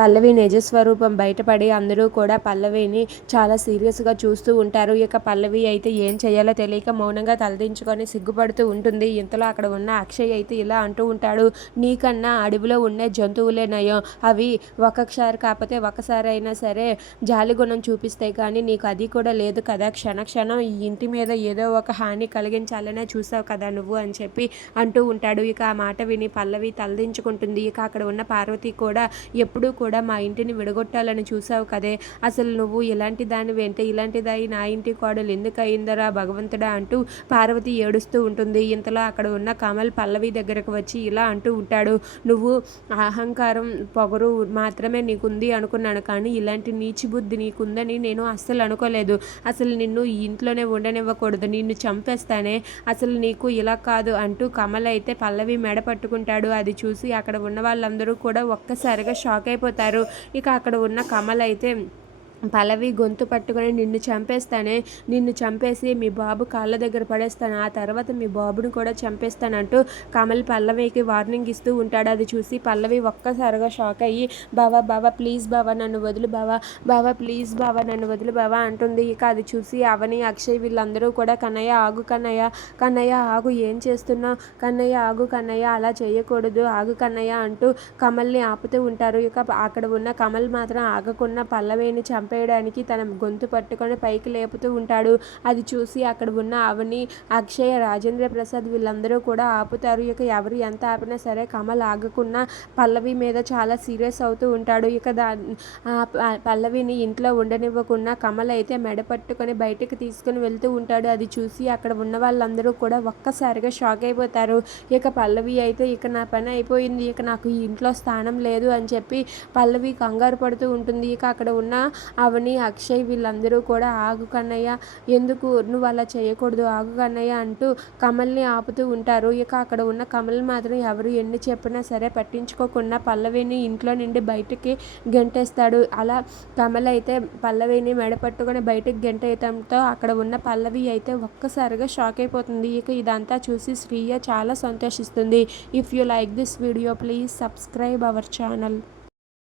పల్లవి నిజస్వరూపం బయటపడి అందరూ కూడా పల్లవిని చాలా సీరియస్గా చూస్తూ ఉంటారు. ఇక పల్లవి అయితే ఏం చేయాలో తెలియక మౌనంగా తలదించుకొని సిగ్గుపడుతూ ఉంటుంది. ఇంతలో అక్కడ ఉన్న అక్షయ్ అయితే ఇలా అంటూ ఉంటాడు నీకన్నా అడవిలో ఉండే జంతువులే నయం. అవి ఒక్కసారి కాకపోతే ఒకసారి అయినా సరే జాలిగుణం చూపిస్తాయి కానీ నీకు అది కూడా లేదు కదా. క్షణ క్షణం ఈ ఇంటి మీద ఏదో ఒక హాని కలిగించాలనే చూసావు కదా నువ్వు అని చెప్పి అంటూ ఉంటాడు. ఇక ఆ మాట విని పల్లవి తలదించుకుంటుంది. ఇక అక్కడ ఉన్న పార్వతి కూడా ఎప్పుడూ కూడా మా ఇంటిని విడగొట్టాలని చూసావు కదే. అసలు నువ్వు ఇలాంటి దాని వెంట ఇలాంటిదాయి నా ఇంటి కోడలు ఎందుకు అయిందరా భగవంతుడా అంటూ పార్వతి ఏడుస్తూ ఉంటుంది. ఇంతలో అక్కడ ఉన్న కమల్ పల్లవి దగ్గరకు వచ్చి ఇలా అంటూ ఉంటాడు. నువ్వు అహంకారం పొగరు మాత్రమే నీకుంది అనుకున్నాను కానీ ఇలాంటి నీచి బుద్ధి నీకుందని నేను అస్సలు అనుకోలేదు. అసలు నిన్ను ఈ ఇంట్లోనే ఉండనివ్వకూడదు. నిన్ను చంపేస్తానే. అసలు నీకు ఇలా కాదు అంటూ కమల్ అయితే పల్లవి మెడ పట్టుకుంటాడు. అది చూసి అక్కడ ఉన్న వాళ్ళందరూ కూడా ఒక్కసారిగా షాక్ అయిపోతారు. వెళ్ళిపోతారు. ఇక అక్కడ ఉన్న కమల్ అయితే పల్లవి గొంతు పట్టుకొని నిన్ను చంపేస్తానే నిన్ను చంపేసి మీ బాబు కాళ్ళ దగ్గర పడేస్తాను ఆ తర్వాత మీ బాబుని కూడా చంపేస్తానంటూ కమల్ పల్లవికి వార్నింగ్ ఇస్తూ ఉంటాడు. అది చూసి పల్లవి ఒక్కసారిగా షాక్ అయ్యి బావా బావా ప్లీజ్ బావా నన్ను వదులు బావా బావా ప్లీజ్ బావా నన్ను వదులు బావా అంటుంది. ఇక అది చూసి అవని అక్షయ్ వీళ్ళందరూ కూడా కన్నయ్య ఆగు కన్నయ్య కన్నయ్య ఆగు ఏం చేస్తున్నావు? కన్నయ్య ఆగు కన్నయ్య అలా చేయకూడదు ఆగు కన్నయ్య అంటూ కమల్ని ఆపుతూ ఉంటారు. ఇక అక్కడ ఉన్న కమల్ మాత్రం ఆగకుండా పల్లవిని చంప చంపేయడానికి తన గొంతు పట్టుకొని పైకి లేపుతూ ఉంటాడు. అది చూసి అక్కడ ఉన్న అవని అక్షయ రాజేంద్ర ప్రసాద్ వీళ్ళందరూ కూడా ఆపుతారు. ఇక ఎవరు ఎంత ఆపినా సరే కమల్ ఆగకుండా పల్లవి మీద చాలా సీరియస్ అవుతూ ఉంటాడు. ఇక దా పల్లవిని ఇంట్లో ఉండనివ్వకుండా కమల్ అయితే మెడ పట్టుకొని బయటకు తీసుకుని వెళ్తూ ఉంటాడు. అది చూసి అక్కడ ఉన్న వాళ్ళందరూ కూడా ఒక్కసారిగా షాక్ అయిపోతారు. ఇక పల్లవి అయితే ఇక నా పని అయిపోయింది ఇక నాకు ఈ ఇంట్లో స్థానం లేదు అని చెప్పి పల్లవి కంగారు పడుతూ ఉంటుంది. ఇక అక్కడ ఉన్న అవని అక్షయ్ వీళ్ళందరూ కూడా ఆగు కన్నయ్య ఎందుకు నువ్వు అలా చేయకూడదు ఆగు కన్నయ్య అంటూ కమల్ని ఆపుతూ ఉంటారు. ఇక అక్కడ ఉన్న కమల్ మాత్రం ఎవరు ఎన్ని చెప్పినా సరే పట్టించుకోకుండా పల్లవిని ఇంట్లో నుండి బయటికి గెంటేస్తాడు. అలా కమల్ అయితే పల్లవిని మెడ పట్టుకొని బయటకు గెంటేయటంతో అక్కడ ఉన్న పల్లవి అయితే ఒక్కసారిగా షాక్ అయిపోతుంది. ఇక ఇదంతా చూసి శ్రీయ చాలా సంతోషిస్తుంది. If you like this video please subscribe our channel